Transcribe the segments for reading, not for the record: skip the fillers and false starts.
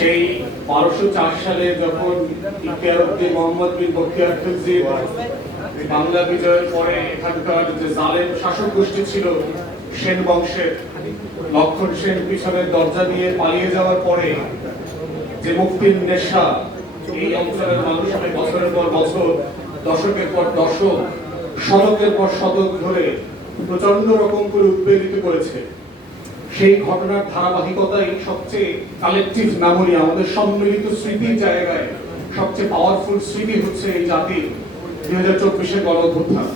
সেই 1204 সালে যখন ইখতিয়ার উদ্দিন মোহাম্মদ বিন বখতিয়ার খিলজির বাংলা বিজয়ের পরে এখানকার যে জালেম শাসক গোষ্ঠী ছিল সেন বংশের, লক্ষণ সেন পিছনের দরজা দিয়ে পালিয়ে যাওয়ার পরে যে মুক্তির নেশা এই অঞ্চলের মানুষকে বছরের পর বছর, দশকের পর দশক, শতকের পর শতক ধরে প্রচন্ড রকম করে উদ্বেলিত করেছে, সেই ঘটনার ধারাবাহিকতাই সবচেয়ে কালেকটিভ মেমোরি, আমাদের সম্মিলিত স্মৃতির জায়গায় সবচেয়ে পাওয়ারফুল স্মৃতি হচ্ছে এই জাতির 2024-এর গণ অভ্যুত্থান।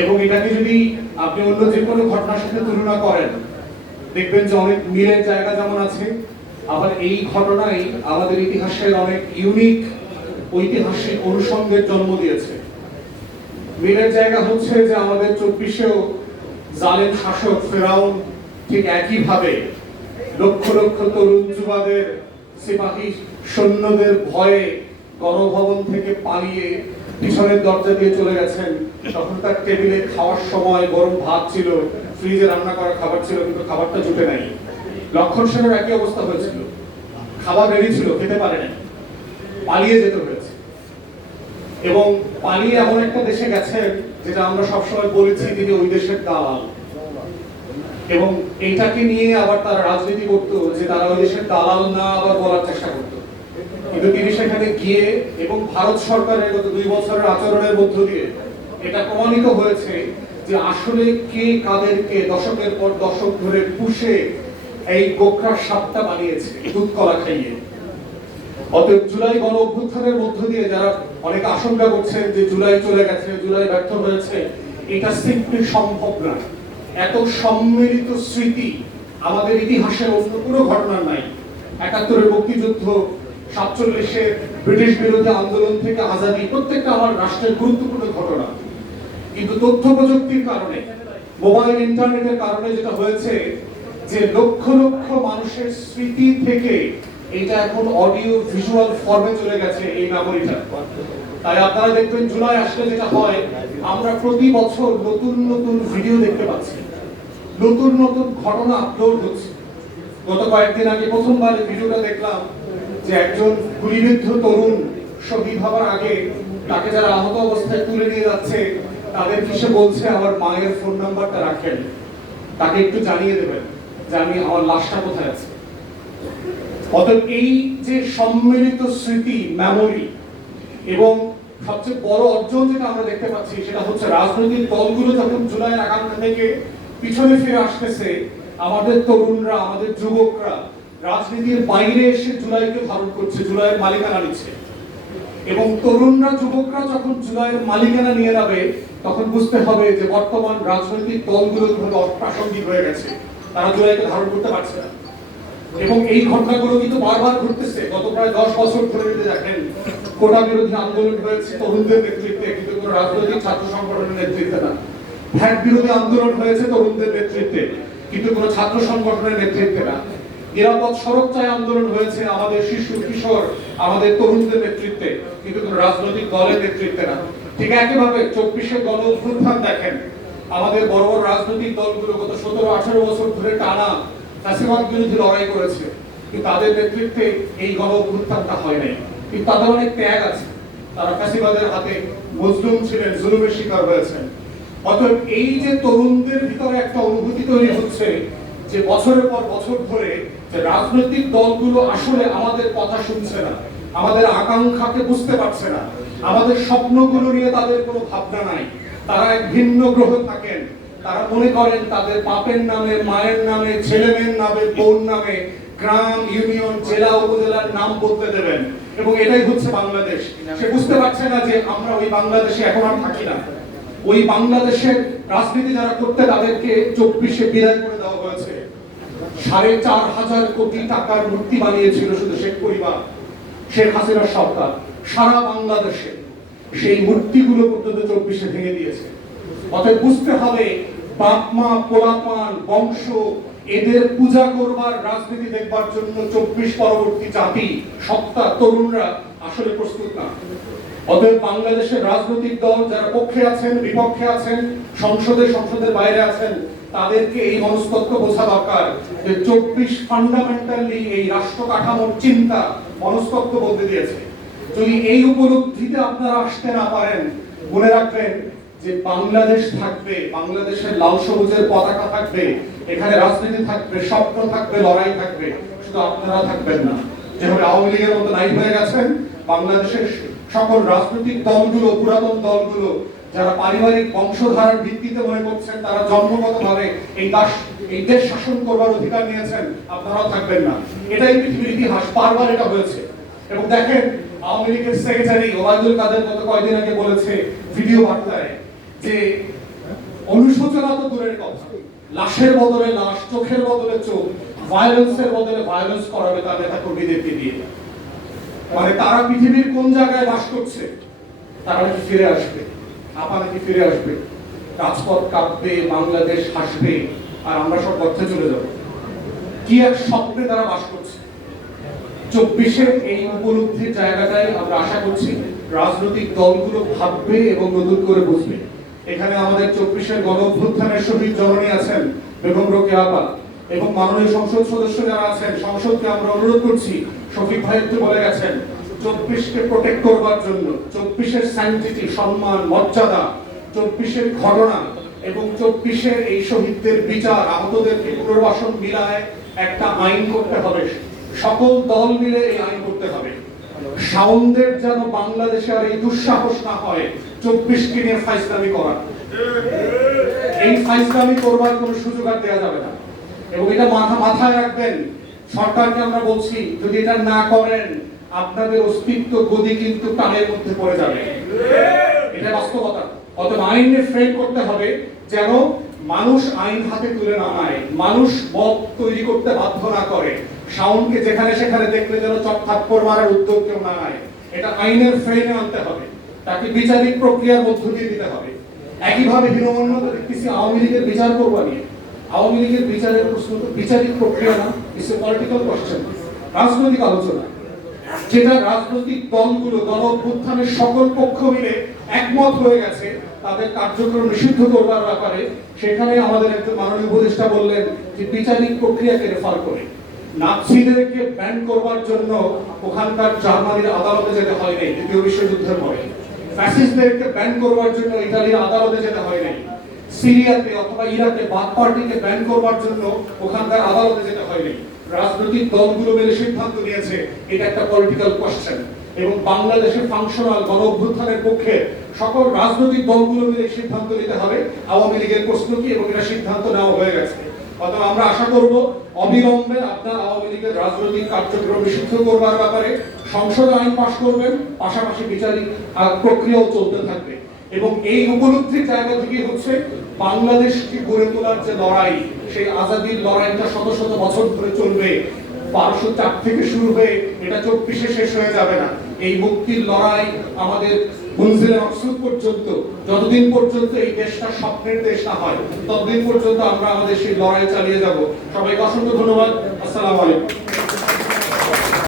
এবং এটাকে যদি আপনি অন্য যে কোনো ঘটনার সাথে তুলনা করেন, দেখবেন যে অনেক মিলের জায়গা যেমন আছে, আবার এই ঘটনাই আমাদের ইতিহাসের অনেক ইউনিক ঐতিহাসিক অনুষঙ্গের জন্ম দিয়েছে। মিলের জায়গা হচ্ছে যে আমাদের 24-এও জালেম শাসক ফেরাউন ঠিক একইভাবে লক্ষ লক্ষ তরুণ যুবাদের, সিপাহী সৈন্যদের ভয়ে গণভবন থেকে পালিয়ে পিছনের দরজা দিয়ে চলে গেছেন। তখন তার টেবিলে খাওয়ার সময় গরম ভাত ছিল, ফ্রিজে রান্না করা খাবার ছিল, কিন্তু খাবারটা জুটে নাই। লক্ষণ সেনের একই অবস্থা হয়েছিল, খাবার রেডি ছিল, খেতে পারে নাই, পালিয়ে যেতে হয়েছে। এবং পালিয়ে এমন একটা দেশে গেছেন যেটা আমরা সবসময় বলেছি তিনি ওই দেশের দালাল, এবং এইটাকে নিয়ে আবার তারা রাজনীতি করতো যে তারা ওই দেশের দালাল না আবার বলার চেষ্টা করতো। কিন্তু তিনি সেখানে গিয়ে এবং ভারত সরকারের গত 2 বছরের আচরণের মধ্য দিয়ে এটা প্রমাণিত হয়েছে যে আসলে কে কাদেরকে দশকের পর দশক ধরে পুষে এই গোখরা সাপটা বানিয়েছে দুধ কলা খাইয়ে। অতএব জুলাই গণ অভ্যুত্থানের মধ্য দিয়ে যারা অনেক আশঙ্কা করছেন যে জুলাই চলে গেছে, জুলাই ব্যর্থ হয়েছে, এটা সিম্পলি সম্ভব না। এত সম্মিলিত স্মৃতি আমাদের ইতিহাসের অন্য কোনো ঘটনা নাই। 71-এর মুক্তিযুদ্ধ, 47-এর ব্রিটিশ বিরোধী আন্দোলন থেকে আজাদী, প্রত্যেকটা আমার রাষ্ট্রের গুরুত্বপূর্ণ ঘটনা। কিন্তু তথ্য প্রযুক্তির কারণে, মোবাইল ইন্টারনেটের কারণে যেটা হয়েছে যে লক্ষ লক্ষ মানুষের স্মৃতি থেকে এটা এখন অডিও ভিজুয়াল ফর্মে চলে গেছে এই মেমোরিটা। তাই আপনারা দেখবেন জুলাই আসলে যেটা হয়, আমরা প্রতি বছর নতুন নতুন ভিডিও দেখতে পাচ্ছি, নতুন নতুন ঘটনা আপলোড হচ্ছে। গত কয়েকদিন আগে প্রথমবার ভিডিওটা দেখলাম যে একজন গুলিবিদ্ধ তরুণ শহীদ হওয়ার আগে তাকে যারা আহত অবস্থায় তুলে নিয়ে যাচ্ছে তাদের কিসে বলছে আমার মায়ের ফোন নাম্বারটা রাখেন, তাকে একটু জানিয়ে দেবেন যে আমি আমার লাশটা কোথায় আছে। অতএব এই যে সম্মিলিত স্মৃতি, মেমোরি, এবং সবচেয়ে বড় অর্জন যেটা আমরা দেখতে পাচ্ছি সেটা হচ্ছে রাজনৈতিক দলগুলো যখন জুলাইয়ের আকাঙ্ক্ষা থেকে পিছনে ফিরে আসতেছে, আমাদের তরুণরা, আমাদের যুবকরা রাজনীতির বাইরে এসে জুলাইকে ধারণ করছে, জুলাইয়ের মালিকানা নিচ্ছে। এবং তরুণরা, যুবকরা যখন জুলাইয়ের মালিকানা নিয়ে যাবে তখন বুঝতে হবে যে বর্তমান রাজনৈতিক দলগুলো অপ্রাসঙ্গিক হয়ে গেছে, তারা জুলাইকে ধারণ করতে পারছে না। এবং এই ঘটনাগুলো কিন্তু বারবার ঘটতেছে। গত প্রায় 10 বছর ধরে যদি দেখেন, কোটা বিরোধী আন্দোলন হয়েছে তরুণদের নেতৃত্বে, কিন্তু কোনো রাজনৈতিক ছাত্র সংগঠনের নেতৃত্বে না। ভ্যাট বিরোধী আন্দোলন হয়েছে তরুণদের নেতৃত্বে, কিন্তু কোনো ছাত্র সংগঠনের নেতৃত্বে না। নিরাপদ সড়ক চাই আন্দোলন হয়েছে আমাদের শিশু কিশোর, আমাদের তরুণদের নেতৃত্বে, কিন্তু কোনো রাজনৈতিক দলের নেতৃত্বে না। ঠিক একইভাবে 24-এর গণ অভ্যুত্থান দেখেন, আমাদের বড় বড় রাজনৈতিক দলগুলো গত 17-18 বছর ধরে টানা ফ্যাসিবাদ বিরোধী লড়াই করেছে, কিন্তু তাদের নেতৃত্বে এই গণ অভ্যুত্থানটা হয় নাই। কিন্তু তাদের অনেক ত্যাগ আছে, তারা ফ্যাসিবাদের হাতে মজলুম ছিলেন, জুলুমের শিকার হয়েছেন। অতএব এই যে তরুণদের ভিতরে একটা অনুভূতি তৈরি হচ্ছে যে বছরের পর বছর ধরে যে রাজনৈতিক দলগুলো আসলে আমাদের কথা শুনছে না, আমাদের আকাঙ্ক্ষাকে বুঝতে পারছে না, আমাদের স্বপ্নগুলো নিয়ে তাদের কোনো ভাবনা নাই, তারা এক ভিন্ন গ্রহে থাকেন। তারা মনে করেন তাদের বাপের নামে, মায়ের নামে, ছেলে মেয়ের নামে, বোন নামে গ্রাম, ইউনিয়ন, জেলা, উপজেলার নাম বদলে দেবেন, এবং এটাই হচ্ছে বাংলাদেশ। সে বুঝতে পারছে না যে আমরা ওই বাংলাদেশে এখন আর থাকি না। ওই বাংলাদেশের রাজনীতি যারা করতে তাদেরকে 24-এ বিদায় করে দেওয়া হয়েছে। 4,500 কোটি টাকার মূর্তি বানিয়েছিল শুধু শেখ পরিবার, শেখ হাসিনার সরকার সারা বাংলাদেশে, সেই মূর্তিগুলো পর্যন্ত 24-এ ভেঙে দিয়েছে। অতএব বুঝতে হবে বাপ মা, পোলাপান, বংশ, এদের পূজা করবার, রাজনীতি দেখবার জন্য 24 পরবর্তী জাতি, সত্তা, তরুণরা আসলে প্রস্তুত না। অতএব বাংলাদেশের রাজনৈতিক দল যারা পক্ষে আছেন, বিপক্ষে আছেন, সংসদের বাইরে আছেন, তাদেরকে এই মনস্তত্ত্ব বোঝা দরকার যে 24 ফান্ডামেন্টালি এই রাষ্ট্র কাঠামোর চিন্তা মনস্তত্ত্ব বলতে দিয়েছে। যদি এই উপলব্ধিতে আপনারা আসতে না পারেন, মনে রাখবেন যে বাংলাদেশ থাকবে, বাংলাদেশের লাল সবুজের পতাকা থাকবে, এখানে রাজনীতি থাকবে, স্বপ্ন থাকবে, লড়াই থাকবে, শুধু আপনারা থাকবেন না। যেভাবে আওয়ামী লীগের মতো নাই হয়ে গেছেন, বাংলাদেশের সকল রাজনৈতিক দলগুলো, পুরাতন দলগুলো যারা পারিবারিক বংশধারার ভিত্তিতে মনে করছেন তারা জন্মগতভাবে এই দেশ শাসন করবার অধিকার নিয়েছেন, আপনারাও থাকবেন না। এটাই পৃথিবীর ইতিহাস, বারবার এটা হয়েছে। এবং দেখেন, আওয়ামী লীগের সেক্রেটারি ওবায়দুল কাদের গত কয়েকদিন আগে বলেছে ভিডিও বার্তায় যে অনুশোচনা তো দূরের কথা, লাশের বদলে লাশ, চোখের বদলে চোখ, ভায়োলেন্সের বদলে ভায়োলেন্স করাবে তার নেতা কর্মীদেরকে দিয়ে। মানে তারা পৃথিবীর কোন জায়গায় বাস করছে, তারা নাকি ফিরে আসবে, আপা নাকি ফিরে আসবে, রাজপথ কাঁপবে, বাংলাদেশ হাসবে, আর আমরা সব পথে চলে যাব। কি এক স্বপ্নে তারা বাস করছে। 24-এর এই উপলব্ধির জায়গাটাই আমরা আশা করছি রাজনৈতিক দলগুলো ভাববে এবং নতুন করে বুঝবে। এখানে আমাদের 24-এর গণ অভ্যুত্থানের শহীদ জননী আছেন বেগম রোকেয়া আপা, এবং মাননীয় সংসদ সদস্য যারা আছেন, সংসদকে আমরা অনুরোধ করছি, শফিক ভাই একটু বলে গেছেন, 24-কে প্রোটেক্ট করবার জন্য 24-এর স্যাংটিটি, সম্মান, মর্যাদা, 24-এর ঘটনা এবং 24-এর এই শহীদদের বিচার, আহতদেরকে পুনর্বাসন মিলায় একটা আইন করতে হবে। সকল দল মিলে এই আইন করতে হবে। শাওনদের যেন বাংলাদেশে আর এই দুঃসাহস না হয় 24-কে নিয়ে ফাইজলামি করা। এই ফাইজলামি করবার কোনো সুযোগ আর দেওয়া যাবে না। এবং এটা মাথায় রাখবেন, সরকারকে আমরা বলছি, যদি এটা না করেন আপনাদের অস্তিত্ব গদি কিন্তু টানের মধ্যে পড়ে যাবে। এটা বাস্তবতা। অতএব আইনে ফ্রেম করতে হবে যেন মানুষ আইন হাতে তুলে না নেয়, মানুষ মত তৈরি করতে বাধ্য না করে, শাওনকে যেখানে সেখানে দেখলে যেন চটথাপ্পড় মারার উদ্যোগ কেউ না নেয়। এটা আইনের ফ্রেমে আনতে হবে, তাকে বিচারিক প্রক্রিয়ার মধ্য দিয়ে দিতে হবে। একইভাবে হীনমন্যতা দেখতেছি আওয়ামী লীগের বিচার করবা নিয়ে। আওয়ামী লীগের বিচারের প্রশ্ন তো বিচারিক প্রক্রিয়া না, ইটস এ পলিটিক্যাল কোশ্চেন, রাজনৈতিক আলোচনা, যেটা রাজনৈতিক দলগুলো গণ অভ্যুত্থানের সকল পক্ষ মিলে একমত হয়ে গেছে তাদের কার্যক্রম নিষিদ্ধ করবার ব্যাপারে। সেখানে আমাদের একজন মাননীয় উপদেষ্টা বললেন যে বিচারিক প্রক্রিয়াকে রেফার করে। নাৎসিদেরকে ব্যান করবার জন্য ওখানকার জার্মানির আদালতে যেতে হয় নাই দ্বিতীয় বিশ্বযুদ্ধের পরে, ফ্যাসিস্টদেরকে ব্যান করবার জন্য ইতালির আদালতে যেতে হয় নাই, সিরিয়াতে অথবা ইরাকে বাথ পার্টিকে ব্যান করবার জন্য ওখানকার আদালতে যেতে হয় নাই। রাজনৈতিক দলগুলো মিলে সিদ্ধান্ত নিয়েছে এটা একটা পলিটিক্যাল কোশ্চেন, এবং বাংলাদেশের ফাংশনাল গণ অভ্যুত্থানের পক্ষে সকল রাজনৈতিক দলগুলো মিলে সিদ্ধান্ত নিতে হবে আওয়ামী লীগের প্রশ্ন কি, এবং এটা সিদ্ধান্ত নেওয়া হয়ে গেছে। অতএব আমরা আশা করব অবিলম্বে আপনার আওয়ামী লীগের রাজনৈতিক কার্যক্রম নিষিদ্ধ করবার ব্যাপারে সংসদে আইন পাশ করবেন, পাশাপাশি বিচারিক প্রক্রিয়াও চলতে থাকবে। এবং এই উপলব্ধির জায়গা থেকে হচ্ছে বাংলাদেশকে গড়ে তোলার যে লড়াই, সেই আজাদির লড়াইটা শত শত বছর ধরে চলবে। 1204 থেকে শুরু হয়ে এটা 24-এ শেষ হয়ে যাবে না। এই মুক্তির লড়াই আমাদের মঞ্জিলে মাকসুদ পর্যন্ত, যতদিন পর্যন্ত এই দেশটা স্বপ্নের দেশ না হয় ততদিন পর্যন্ত আমরা আমাদের সেই লড়াই চালিয়ে যাব। সবাইকে অসংখ্য ধন্যবাদ। আসসালামু আলাইকুম।